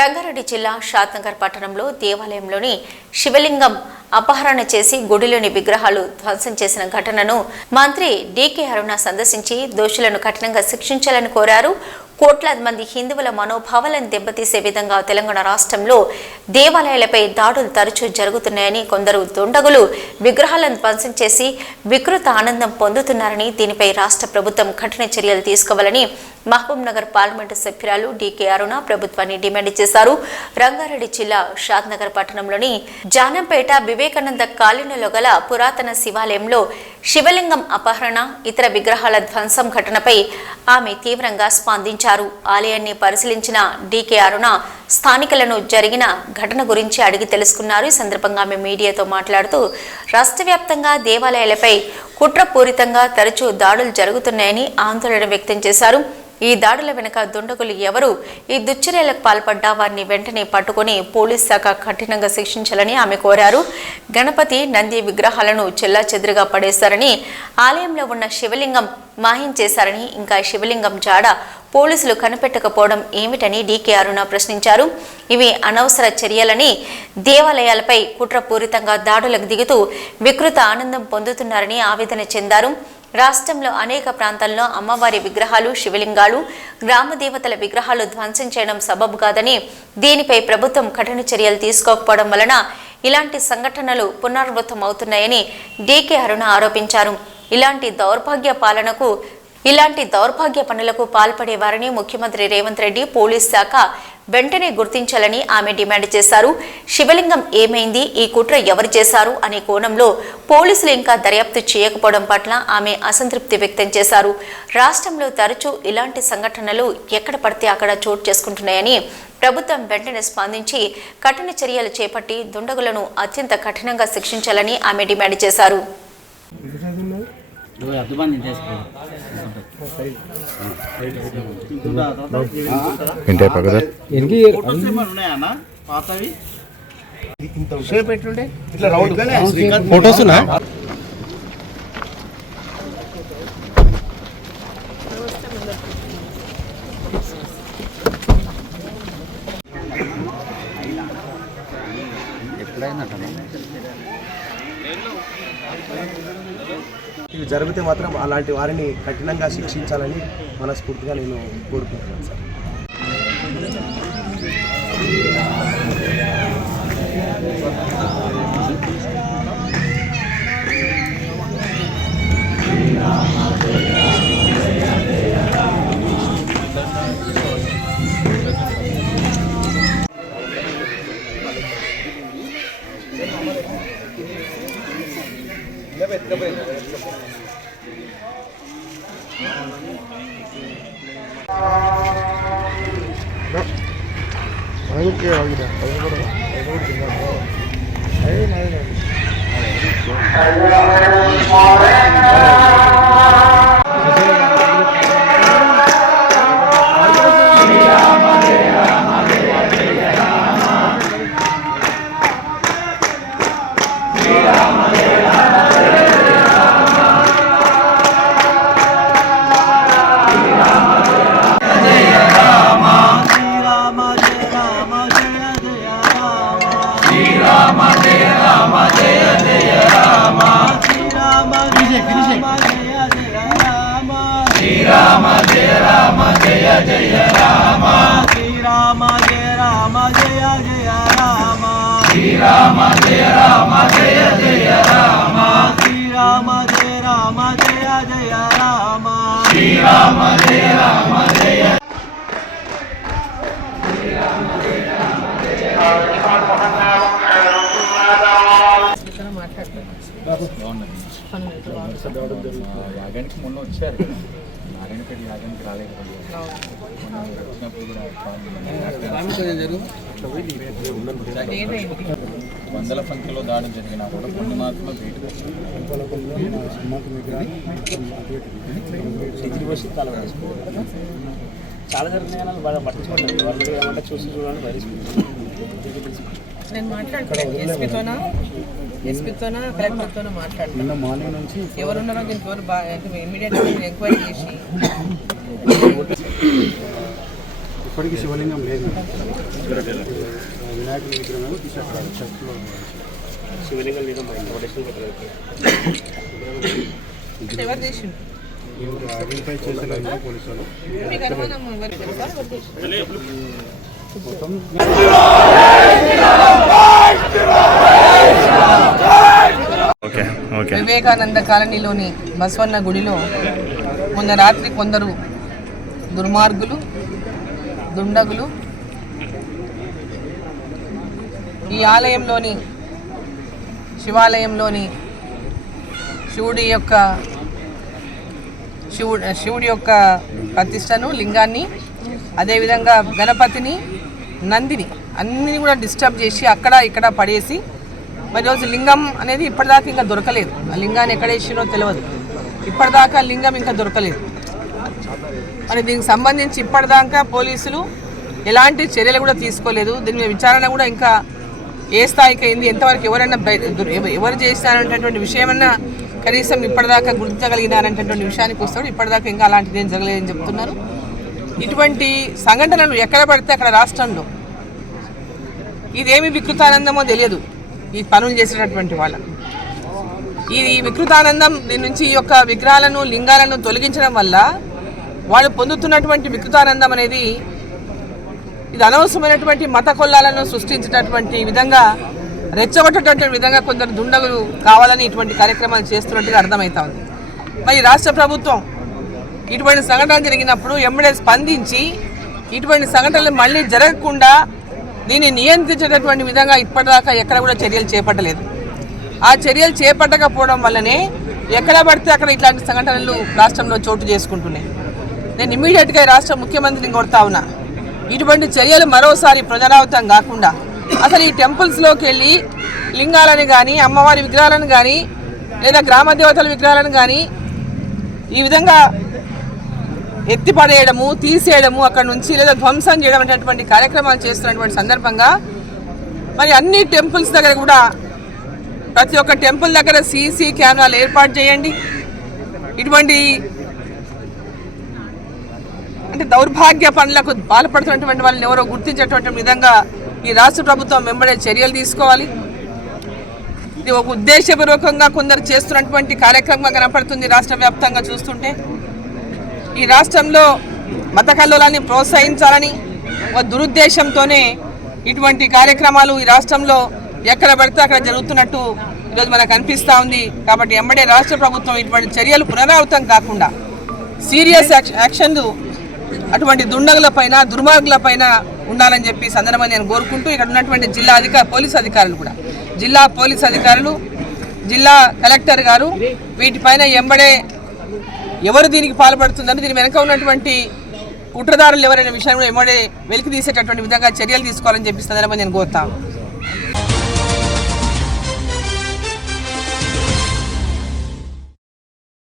రంగారెడ్డి జిల్లా షాద్నగర్ పట్టణంలో దేవాలయంలోని శివలింగం అపహరణ చేసి గుడిలోని విగ్రహాలు ధ్వంసం చేసిన ఘటనను మంత్రి డీకే అరుణ సందర్శించి దోషులను కఠినంగా శిక్షించాలని కోరారు. కోట్లాది మంది హిందువుల మనోభావాలను దెబ్బతీసే విధంగా తెలంగాణ రాష్ట్రంలో దేవాలయాలపై దాడులు తరచూ జరుగుతున్నాయని, కొందరు దుండగులు విగ్రహాలను ధ్వంసం చేసి వికృత ఆనందం పొందుతున్నారని, దీనిపై రాష్ట్ర ప్రభుత్వం కఠిన చర్యలు తీసుకోవాలని మహబూబ్ నగర్ పార్లమెంటు సభ్యురాలు డీకే అరుణ ప్రభుత్వాన్ని డిమాండ్ చేశారు. రంగారెడ్డి జిల్లా షాద్నగర్ పట్టణంలోని జానంపేట వివేకానంద కాలనీలో గల పురాతన శివాలయంలో శివలింగం అపహరణ, ఇతర విగ్రహాల ధ్వంసం ఘటనపై ఆమె తీవ్రంగా స్పందించారు. ఆలయాన్ని పరిశీలించిన డీకే అరుణ స్థానికులను జరిగిన ఘటన గురించి అడిగి తెలుసుకున్నారు. ఈ సందర్భంగా ఆమె మీడియాతో మాట్లాడుతూ రాష్ట్ర వ్యాప్తంగా దేవాలయాలపై కుట్రపూరితంగా తరచూ దాడులు జరుగుతున్నాయని ఆందోళన వ్యక్తం చేశారు. ఈ దాడుల వెనుక దుండగులు ఎవరు, ఈ దుశ్చర్యలకు పాల్పడ్డా వారిని వెంటనే పట్టుకుని పోలీస్ శాఖ కఠినంగా శిక్షించాలని ఆమె కోరారు. గణపతి, నంది విగ్రహాలను చెల్లాచెదురుగా పడేశారని, ఆలయంలో ఉన్న శివలింగం మాయం చేశారని, ఇంకా శివలింగం జాడ పోలీసులు కనిపెట్టకపోవడం ఏమిటని డీకే అరుణ ప్రశ్నించారు. ఇవి అనవసర చర్యలని, దేవాలయాలపై కుట్రపూరితంగా దాడులకు దిగుతూ వికృత ఆనందం పొందుతున్నారని ఆవేదన చెందారు. రాష్ట్రంలో అనేక ప్రాంతాల్లో అమ్మవారి విగ్రహాలు, శివలింగాలు, గ్రామ దేవతల విగ్రహాలు ధ్వంసం చేయడం సబబు కాదని, దీనిపై ప్రభుత్వం కఠిన చర్యలు తీసుకోకపోవడం వలన ఇలాంటి సంఘటనలు పునరావృతమవుతున్నాయని డీకే అరుణ ఆరోపించారు. ఇలాంటి దౌర్భాగ్య పనులకు పాల్పడేవారని ముఖ్యమంత్రి రేవంత్ రెడ్డి, పోలీస్ శాఖ వెంటనే గుర్తించాలని ఆమె డిమాండ్ చేశారు. శివలింగం ఏమైంది, ఈ కుట్ర ఎవరు చేశారు అనే కోణంలో పోలీసులు ఇంకా దర్యాప్తు చేయకపోవడం పట్ల ఆమె అసంతృప్తి వ్యక్తం చేశారు. రాష్ట్రంలో తరచూ ఇలాంటి సంఘటనలు ఎక్కడ పడితే అక్కడ చోటు చేసుకుంటున్నాయని, ప్రభుత్వం వెంటనే స్పందించి కఠిన చర్యలు చేపట్టి దుండగులను అత్యంత కఠినంగా శిక్షించాలని ఆమె డిమాండ్ చేశారు. ఇవి జరిగితే మాత్రం అలాంటి వారిని కఠినంగా శిక్షించాలని మనస్ఫూర్తిగా నేను కోరుకుంటున్నాను సార్. యాగానికి మొన్న వచ్చారు, నారాయణపేట యాగానికి రాలేకపోయారు. వందల సంఖ్యలో దాడులు జరిగినా కూడా కొన్ని మాత్రమే బయటకు చాలా జరిగిన వాళ్ళు పట్టించుకోండి, వాళ్ళు ఏమంటే చూసి చూడండి వైరస్. నేను మాట్లాడుతున్నాను ఎస్పీతోనా కలెక్టర్తోనా మాట్లాడుతున్నాను. మార్నింగ్ నుంచి ఎవరున్నారో దీనికి ఎవరు ఇమీడియట్గా ఎంక్వైరీ చేసి ఇప్పటికీ శివలింగం లేదు. వినాయకుడి విగ్రహం తీసి అక్కడ చర్చిలో శివలింగం లేదు. ఎవరు చేసిండు? ఐడెంటిఫై చేసేలా పోలీసు వాళ్ళు మీకు అనుమానం ఎవరు తెలుసా? ఎవరు చేసిండు? వివేకానంద కాలనీలోని బసవన్న గుడిలో మొన్న రాత్రి కొందరు దుర్మార్గులు దుండగులు ఈ ఆలయంలోని శివాలయంలోని శివుడి యొక్క ప్రతిష్టను లింగాన్ని అదేవిధంగా గణపతిని నందిని అన్నీ కూడా డిస్టర్బ్ చేసి అక్కడ ఇక్కడ పడేసి మరి రోజు లింగం అనేది ఇప్పటిదాకా ఇంకా దొరకలేదు. ఆ లింగాన్ని ఎక్కడ వేసినో తెలియదు. ఇప్పటిదాకా లింగం ఇంకా దొరకలేదు. మరి దీనికి సంబంధించి ఇప్పటిదాకా పోలీసులు ఎలాంటి చర్యలు కూడా తీసుకోలేదు. దీని మీద విచారణ కూడా ఇంకా ఏ స్థాయికి అయింది, ఎంతవరకు ఎవరైనా ఎవరు చేస్తారనేటటువంటి విషయమన్నా కనీసం ఇప్పటిదాకా గుర్తించగలిగినారనేటటువంటి విషయానికి వస్తాడు. ఇప్పటిదాకా ఇంకా అలాంటిది ఏం జరగలేదని చెప్తున్నారు. ఇటువంటి సంఘటనలు ఎక్కడ పడితే అక్కడ రాష్ట్రంలో ఇదేమి వికృతానందమో తెలియదు ఈ పనులు చేసేటటువంటి వాళ్ళకు. ఈ వికృతానందం దీని నుంచి ఈ యొక్క విగ్రహాలను లింగాలను తొలగించడం వల్ల వాళ్ళు పొందుతున్నటువంటి వికృతానందం అనేది ఇది అనవసరమైనటువంటి మత కొల్లాలను సృష్టించేటటువంటి విధంగా రెచ్చగొట్టేటటువంటి విధంగా కొందరు దుండగులు కావాలని ఇటువంటి కార్యక్రమాలు చేస్తున్నట్టుగా అర్థమవుతా ఉంది. మరి రాష్ట్ర ప్రభుత్వం ఇటువంటి సంఘటనలు జరిగినప్పుడు ఎమ్మడే స్పందించి ఇటువంటి సంఘటనలు మళ్ళీ జరగకుండా దీన్ని నియంత్రించేటటువంటి విధంగా ఇప్పటిదాకా ఎక్కడ కూడా చర్యలు చేపట్టలేదు. ఆ చర్యలు చేపట్టకపోవడం వల్లనే ఎక్కడ పడితే అక్కడ ఇట్లాంటి సంఘటనలు రాష్ట్రంలో చోటు చేసుకుంటున్నాయి. నేను ఇమీడియట్గా రాష్ట్ర ముఖ్యమంత్రిని కోరుతా ఉన్నా, ఇటువంటి చర్యలు మరోసారి పునరావృతం కాకుండా అసలు ఈ టెంపుల్స్లోకి వెళ్ళి లింగాలను కానీ అమ్మవారి విగ్రహాలను కానీ లేదా గ్రామ దేవతల విగ్రహాలను కానీ ఈ విధంగా ఎత్తిపడేయడము తీసేయడము అక్కడ నుంచి లేదా ధ్వంసం చేయడం అనేటువంటి కార్యక్రమాలు చేస్తున్నటువంటి సందర్భంగా మరి అన్ని టెంపుల్స్ దగ్గర కూడా ప్రతి ఒక్క టెంపుల్ దగ్గర సీసీ కెమెరాలు ఏర్పాటు చేయండి. ఇటువంటి అంటే దౌర్భాగ్య పనులకు పాల్పడుతున్నటువంటి వాళ్ళని ఎవరో గుర్తించేటువంటి విధంగా ఈ రాష్ట్ర ప్రభుత్వం వెంబడే చర్యలు తీసుకోవాలి. ఇది ఒక ఉద్దేశపూర్వకంగా కొందరు చేస్తున్నటువంటి కార్యక్రమంగా కనపడుతుంది. రాష్ట్ర వ్యాప్తంగా చూస్తుంటే ఈ రాష్ట్రంలో మత కల్లోలాన్ని ప్రోత్సహించాలని ఒక దురుద్దేశంతోనే ఇటువంటి కార్యక్రమాలు ఈ రాష్ట్రంలో ఎక్కడ పడితే అక్కడ జరుగుతున్నట్టు ఈరోజు మనకు అనిపిస్తూ ఉంది. కాబట్టి వెంబడే రాష్ట్ర ప్రభుత్వం ఇటువంటి చర్యలు పునరావృతం కాకుండా సీరియస్ యాక్షన్లు అటువంటి దుండగులపైన దుర్మార్గులపైన ఉండాలని చెప్పి సందర్భంగా నేను కోరుకుంటూ ఇక్కడ ఉన్నటువంటి పోలీస్ అధికారులు కూడా జిల్లా పోలీస్ అధికారులు జిల్లా కలెక్టర్ గారు వీటిపైన ఎంబడే ఎవరు దీనికి పాల్పడుతుందని దీని వెనక ఉన్నటువంటి కుట్రదారులు ఎవరైన విషయాన్ని కూడా ఎంబడే వెలికి తీసేటటువంటి విధంగా చర్యలు తీసుకోవాలని చెప్పి సందర్భంగా నేను కోరుతాను.